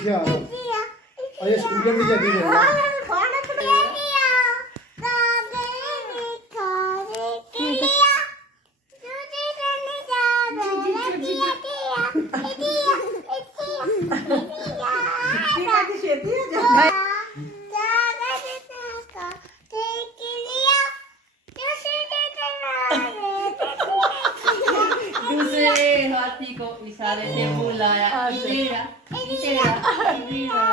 पीछे आ रहा और ये स्कूटर भी जल्दी चल रहा है। दूसरे हाथी को इशारे से बुलाया इधेरा इधेरा इधेरा।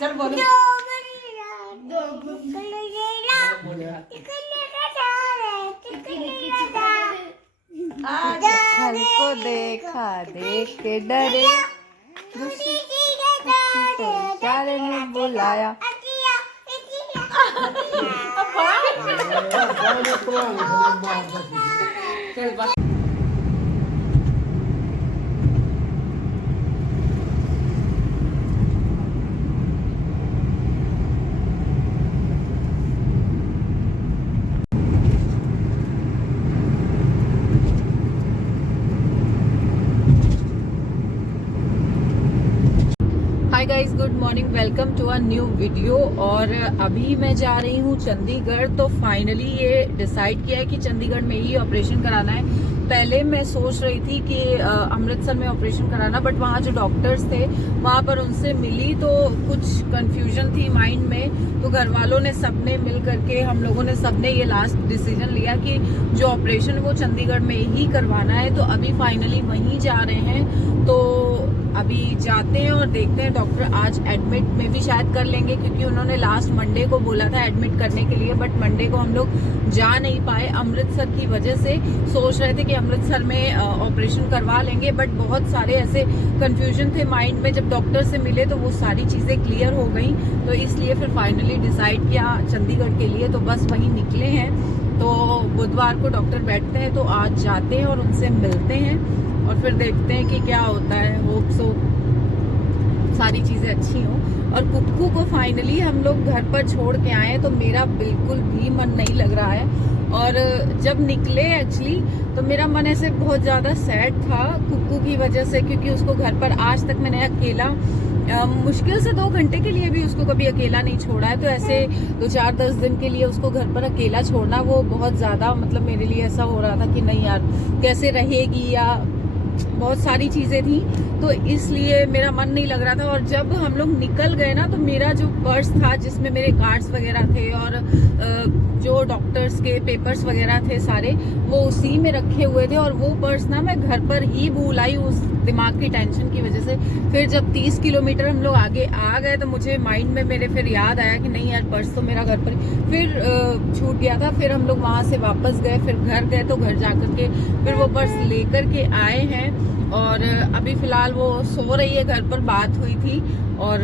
चल बोलो फल को देखा देख के डरे, इशारे में बुलाया। चल बस। Hi guys, good morning, welcome to a new video. और अभी मैं जा रही हूँ चंडीगढ़। तो फाइनली ये डिसाइड किया है कि चंडीगढ़ में ही ऑपरेशन कराना है। पहले मैं सोच रही थी कि अमृतसर में ऑपरेशन कराना, बट वहाँ जो डॉक्टर्स थे वहाँ पर उनसे मिली तो कुछ कंफ्यूजन थी माइंड में। तो घर वालों ने सबने मिल करके, हम लोगों ने सबने ये लास्ट डिसीजन लिया कि जो ऑपरेशन वो चंडीगढ़ में ही करवाना है। तो अभी फाइनली वहीं जा रहे हैं। तो अभी जाते हैं और देखते हैं। डॉक्टर आज एडमिट में भी शायद कर लेंगे, क्योंकि उन्होंने लास्ट मंडे को बोला था एडमिट करने के लिए, बट मंडे को हम लोग जा नहीं पाए अमृतसर की वजह से। सोच रहे थे कि अमृतसर में ऑपरेशन करवा लेंगे, बट बहुत सारे ऐसे कंफ्यूजन थे माइंड में। जब डॉक्टर से मिले तो वो सारी चीजें क्लियर हो गई, तो इसलिए फिर फाइनली डिसाइड किया चंडीगढ़ के लिए। तो बस वहीं निकले हैं। तो बुधवार को डॉक्टर बैठते हैं, तो आज जाते हैं और उनसे मिलते हैं और फिर देखते हैं कि क्या होता है। होप सो सारी चीजें अच्छी हों। और कुक्कू को फाइनली हम लोग घर पर छोड़ के आए, तो मेरा बिल्कुल भी मन नहीं लग रहा है। और जब निकले एक्चुअली तो मेरा मन ऐसे बहुत ज्यादा सैड था कुक्कू की वजह से, क्योंकि उसको घर पर आज तक मैंने अकेला मुश्किल से 2 घंटे के लिए भी उसको कभी अकेला नहीं छोड़ा है। तो ऐसे 2-4-10 दिन के लिए उसको घर पर अकेला छोड़ना वो बहुत ज्यादा, मतलब मेरे लिए ऐसा हो रहा था कि नहीं यार कैसे रहेगी, या बहुत सारी चीजें थी, तो इसलिए मेरा मन नहीं लग रहा था। और जब हम लोग निकल गए ना, तो मेरा जो पर्स था जिसमें मेरे कार्ड्स वगैरह थे और जो डॉक्टर्स के पेपर्स वगैरह थे सारे, वो उसी में रखे हुए थे। और वो पर्स ना मैं घर पर ही भूल आई उस दिमाग की टेंशन की वजह से। फिर जब 30 किलोमीटर हम लोग आगे आ गए तो मुझे माइंड में मेरे फिर याद आया कि नहीं यार पर्स तो मेरा घर पर फिर छूट गया था। फिर हम लोग वहां से वापस गए, फिर घर गए, तो घर जाकर के फिर वो पर्स लेकर के आए हैं। और अभी फिलहाल वो सो रही है, घर पर बात हुई थी। और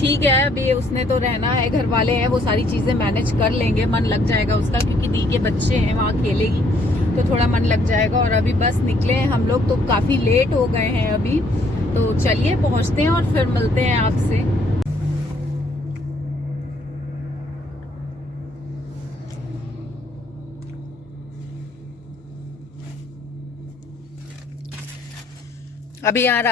ठीक है, अभी उसने तो रहना है, घर वाले हैं, वो सारी चीजें मैनेज कर लेंगे। मन लग जाएगा उसका, क्योंकि दी के बच्चे हैं, वहाँ खेलेगी तो थोड़ा मन लग जाएगा। और अभी बस निकले हैं हम लोग, तो काफी लेट हो गए हैं अभी। तो चलिए पहुंचते हैं और फिर मिलते हैं आपसे। अभी यहाँ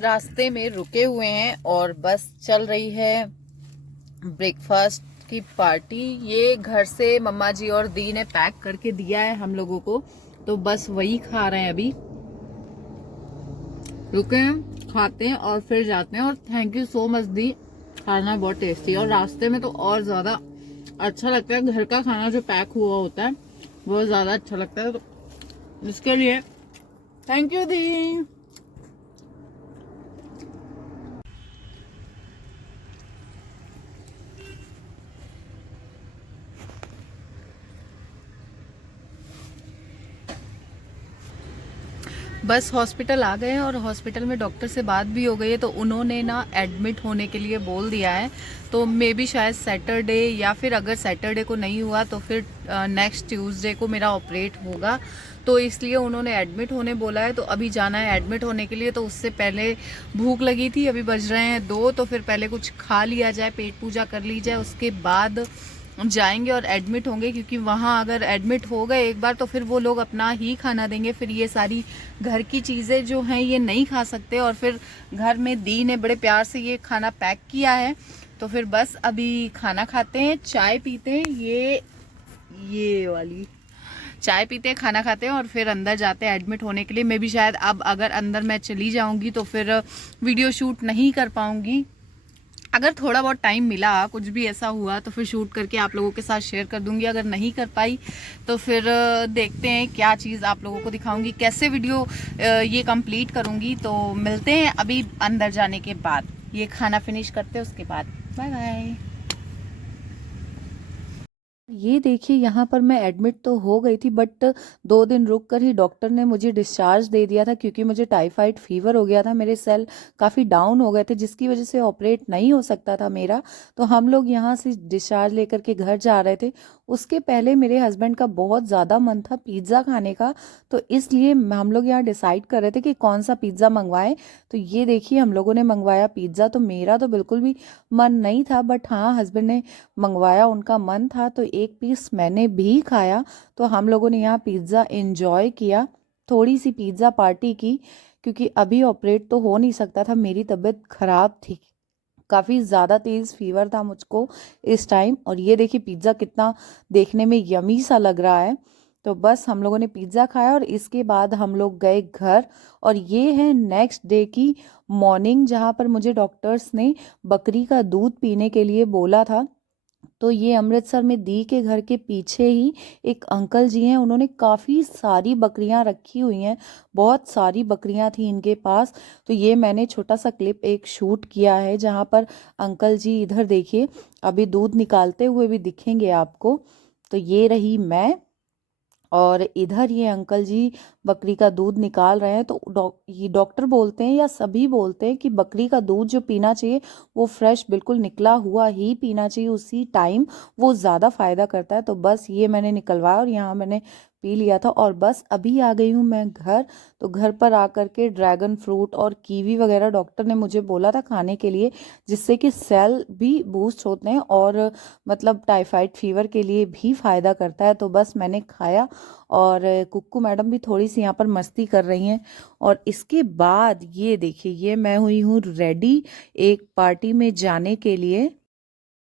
रास्ते में रुके हुए हैं और बस चल रही है ब्रेकफास्ट की पार्टी। ये घर से मम्मा जी और दी ने पैक करके दिया है हम लोगों को, तो बस वही खा रहे हैं अभी। रुके हैं, खाते हैं और फिर जाते हैं। और थैंक यू सो मच दी, खाना बहुत टेस्टी है। और रास्ते में तो और ज्यादा अच्छा लगता है, घर का खाना जो पैक हुआ होता है बहुत ज्यादा अच्छा लगता है। तो इसके लिए थैंक यू दी। बस हॉस्पिटल आ गए हैं और हॉस्पिटल में डॉक्टर से बात भी हो गई है, तो उन्होंने ना एडमिट होने के लिए बोल दिया है। तो मे बी शायद सैटरडे, या फिर अगर सैटरडे को नहीं हुआ तो फिर नेक्स्ट ट्यूसडे को मेरा ऑपरेट होगा। तो इसलिए उन्होंने एडमिट होने बोला है। तो अभी जाना है एडमिट होने के लिए। तो उससे पहले भूख लगी थी, अभी बज रहे हैं 2, तो फिर पहले कुछ खा लिया जाए, पेट पूजा कर ली जाए, उसके बाद जाएंगे और एडमिट होंगे, क्योंकि वहाँ अगर एडमिट हो गए एक बार तो फिर वो लोग अपना ही खाना देंगे, फिर ये सारी घर की चीज़ें जो हैं ये नहीं खा सकते। और फिर घर में दी ने बड़े प्यार से ये खाना पैक किया है, तो फिर बस अभी खाना खाते हैं, चाय पीते हैं, ये वाली चाय पीते हैं, खाना खाते हैं और फिर अंदर जाते हैं एडमिट होने के लिए। मैं भी शायद अब अगर अंदर मैं चली जाऊंगी तो फिर वीडियो शूट नहीं कर पाऊंगी। अगर थोड़ा बहुत टाइम मिला, कुछ भी ऐसा हुआ तो फिर शूट करके आप लोगों के साथ शेयर कर दूंगी। अगर नहीं कर पाई तो फिर देखते हैं क्या चीज़ आप लोगों को दिखाऊंगी, कैसे वीडियो ये कंप्लीट करूंगी। तो मिलते हैं अभी अंदर जाने के बाद, ये खाना फिनिश करते हैं उसके बाद। Bye bye. ये देखिए यहाँ पर मैं एडमिट तो हो गई थी, बट 2 दिन रुक कर ही डॉक्टर ने मुझे डिस्चार्ज दे दिया था, क्योंकि मुझे टाइफाइड फीवर हो गया था, मेरे सेल काफ़ी डाउन हो गए थे, जिसकी वजह से ऑपरेट नहीं हो सकता था मेरा। तो हम लोग यहाँ से डिस्चार्ज लेकर के घर जा रहे थे। उसके पहले मेरे हस्बैंड का बहुत ज़्यादा मन था पिज़्ज़ा खाने का, तो इसलिए हम लोग यहाँ डिसाइड कर रहे थे कि कौन सा पिज़्ज़ा मंगवाएं। तो ये देखिए हम लोगों ने मंगवाया पिज़्ज़ा। तो मेरा तो बिल्कुल भी मन नहीं था, बट हाँ हस्बैंड ने मंगवाया, उनका मन था, तो एक पीस मैंने भी खाया। तो हम लोगों ने यहाँ पिज़्ज़ा एंजॉय किया, थोड़ी सी पिज़्ज़ा पार्टी की, क्योंकि अभी ऑपरेट तो हो नहीं सकता था, मेरी तबीयत ख़राब थी, काफ़ी ज़्यादा तेज़ फीवर था मुझको इस टाइम। और ये देखिए पिज़्ज़ा कितना देखने में यमी सा लग रहा है। तो बस हम लोगों ने पिज़्ज़ा खाया और इसके बाद हम लोग गए घर। और ये है नेक्स्ट डे की मॉर्निंग, जहाँ पर मुझे डॉक्टर्स ने बकरी का दूध पीने के लिए बोला था। तो ये अमृतसर में दी के घर के पीछे ही एक अंकल जी हैं, उन्होंने काफ़ी सारी बकरियां रखी हुई हैं, बहुत सारी बकरियां थी इनके पास। तो ये मैंने छोटा सा क्लिप एक शूट किया है, जहाँ पर अंकल जी इधर देखिए अभी दूध निकालते हुए भी दिखेंगे आपको। तो ये रही मैं, और इधर ये अंकल जी बकरी का दूध निकाल रहे हैं। तो ये डॉक्टर बोलते हैं या सभी बोलते हैं कि बकरी का दूध जो पीना चाहिए वो फ्रेश बिल्कुल निकला हुआ ही पीना चाहिए, उसी टाइम वो ज़्यादा फ़ायदा करता है। तो बस ये मैंने निकलवाया और यहाँ मैंने पी लिया था, और बस अभी आ गई हूँ मैं घर। तो घर पर आकर के ड्रैगन फ्रूट और कीवी वगैरह डॉक्टर ने मुझे बोला था खाने के लिए, जिससे कि सेल भी बूस्ट होते हैं और मतलब टाइफाइड फीवर के लिए भी फ़ायदा करता है। तो बस मैंने खाया, और कुक्कू मैडम भी थोड़ी सी यहाँ पर मस्ती कर रही हैं। और इसके बाद ये देखिए ये मैं हुई हूँ रेडी एक पार्टी में जाने के लिए।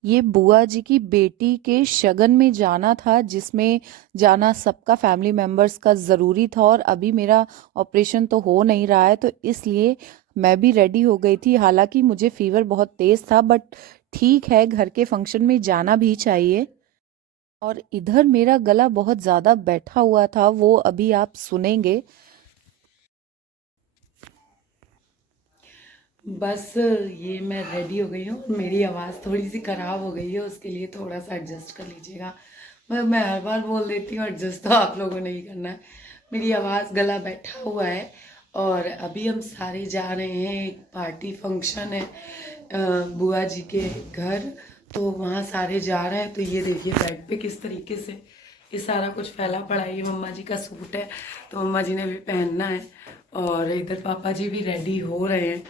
ये बुआ जी की बेटी के शगन में जाना था, जिसमें जाना सबका फैमिली मेम्बर्स का ज़रूरी था, और अभी मेरा ऑपरेशन तो हो नहीं रहा है, तो इसलिए मैं भी रेडी हो गई थी। हालांकि मुझे फीवर बहुत तेज़ था, बट ठीक है, घर के फंक्शन में जाना भी चाहिए। और इधर मेरा गला बहुत ज़्यादा बैठा हुआ था, वो अभी आप सुनेंगे। बस ये मैं रेडी हो गई हूँ, मेरी आवाज़ थोड़ी सी ख़राब हो गई है, उसके लिए थोड़ा सा एडजस्ट कर लीजिएगा। मैं हर बार बोल देती हूँ, एडजस्ट तो आप लोगों ने ही करना है। मेरी आवाज़ गला बैठा हुआ है, और अभी हम सारे जा रहे हैं, एक पार्टी फंक्शन है बुआ जी के घर, तो वहाँ सारे जा रहे हैं। तो ये देखिए बेड पे किस तरीके से ये सारा कुछ फैला पड़ा है। ये मम्मा जी का सूट है, तो मम्मा जी ने भी पहनना है, और इधर पापा जी भी रेडी हो रहे हैं।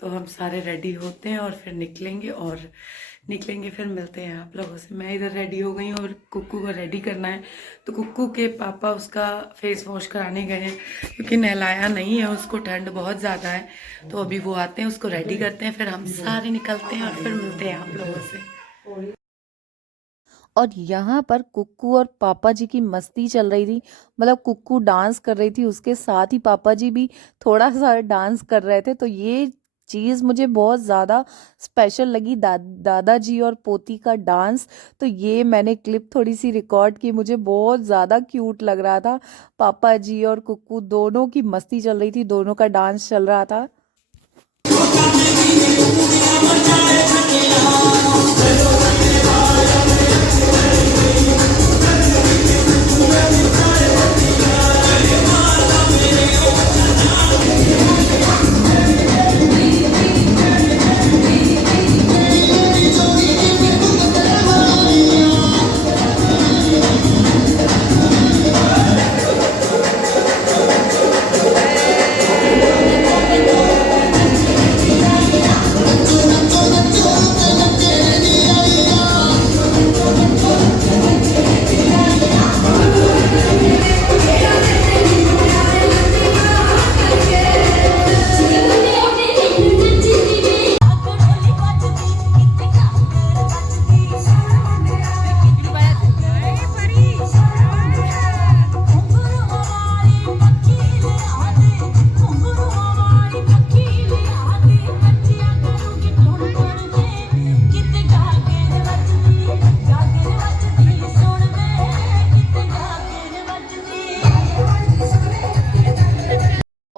तो हम सारे रेडी होते हैं और फिर निकलेंगे, फिर मिलते हैं आप लोगों से। मैं इधर रेडी हो गई हूँ और कुक्कू को रेडी करना है। तो कुक्कू के पापा उसका फेस वॉश कराने गए हैं, क्योंकि नहलाया नहीं है उसको, ठंड बहुत ज़्यादा है। तो अभी वो आते हैं, उसको रेडी करते हैं, फिर हम सारे निकलते हैं और फिर मिलते हैं आप लोगों से। और यहाँ पर कुक्कू और पापा जी की मस्ती चल रही थी, मतलब कुक्कू डांस कर रही थी, उसके साथ ही पापा जी भी थोड़ा सा डांस कर रहे थे। तो ये चीज़ मुझे बहुत ज़्यादा स्पेशल लगी, दादाजी और पोती का डांस। तो ये मैंने क्लिप थोड़ी सी रिकॉर्ड की, मुझे बहुत ज़्यादा क्यूट लग रहा था। पापा जी और कुक्कू दोनों की मस्ती चल रही थी, दोनों का डांस चल रहा था।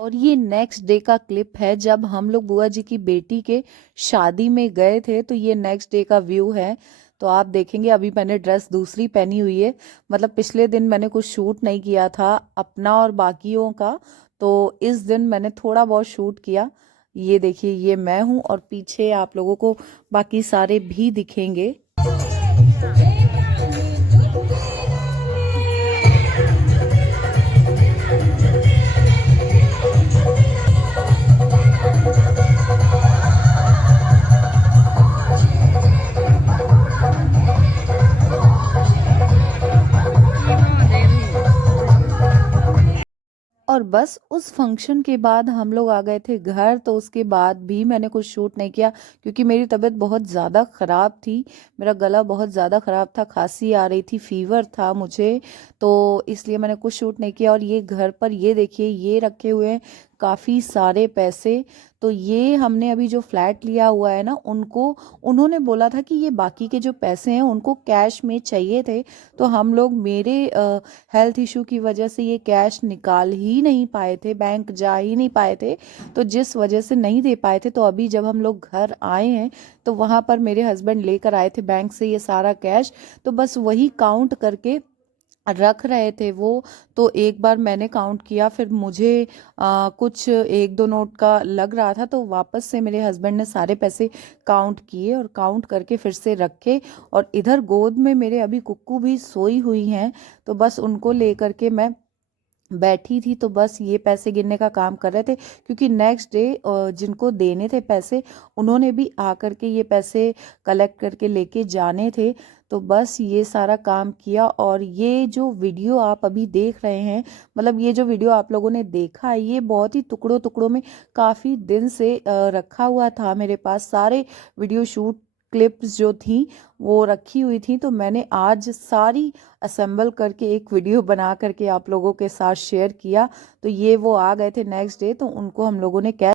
और ये नेक्स्ट डे का क्लिप है जब हम लोग बुआ जी की बेटी के शादी में गए थे, तो ये नेक्स्ट डे का व्यू है। तो आप देखेंगे अभी मैंने ड्रेस दूसरी पहनी हुई है, मतलब पिछले दिन मैंने कुछ शूट नहीं किया था अपना और बाकियों का, तो इस दिन मैंने थोड़ा बहुत शूट किया। ये देखिए ये मैं हूँ और पीछे आप लोगों को बाकी सारे भी दिखेंगे। और बस उस फंक्शन के बाद हम लोग आ गए थे घर, तो उसके बाद भी मैंने कुछ शूट नहीं किया क्योंकि मेरी तबीयत बहुत ज़्यादा ख़राब थी, मेरा गला बहुत ज़्यादा ख़राब था, खांसी आ रही थी, फीवर था मुझे, तो इसलिए मैंने कुछ शूट नहीं किया। और ये घर पर ये देखिए ये रखे हुए हैं काफ़ी सारे पैसे। तो ये हमने अभी जो फ्लैट लिया हुआ है ना, उन्होंने बोला था कि ये बाकी के जो पैसे हैं उनको कैश में चाहिए थे, तो हम लोग मेरे हेल्थ इशू की वजह से ये कैश निकाल ही नहीं पाए थे, बैंक जा ही नहीं पाए थे, तो जिस वजह से नहीं दे पाए थे। तो अभी जब हम लोग घर आए हैं तो वहाँ पर मेरे हस्बैंड लेकर आए थे बैंक से ये सारा कैश, तो बस वही काउंट करके रख रहे थे वो। तो एक बार मैंने काउंट किया, फिर मुझे कुछ एक दो नोट का लग रहा था, तो वापस से मेरे हस्बैंड ने सारे पैसे काउंट किए और काउंट करके फिर से रखे। और इधर गोद में मेरे अभी कुक्कू भी सोई हुई हैं, तो बस उनको लेकर के मैं बैठी थी, तो बस ये पैसे गिनने का काम कर रहे थे क्योंकि नेक्स्ट डे जिनको देने थे पैसे उन्होंने भी आकर के ये पैसे कलेक्ट करके लेके जाने थे। तो बस ये सारा काम किया। और ये जो वीडियो आप अभी देख रहे हैं, मतलब ये जो वीडियो आप लोगों ने देखा है, ये बहुत ही टुकड़ों टुकड़ों में काफ़ी दिन से रखा हुआ था मेरे पास, सारे वीडियो शूट क्लिप्स जो थी वो रखी हुई थी, तो मैंने आज सारी असेंबल करके एक वीडियो बना करके आप लोगों के साथ शेयर किया। तो ये वो आ गए थे नेक्स्ट डे, तो उनको हम लोगों ने कैश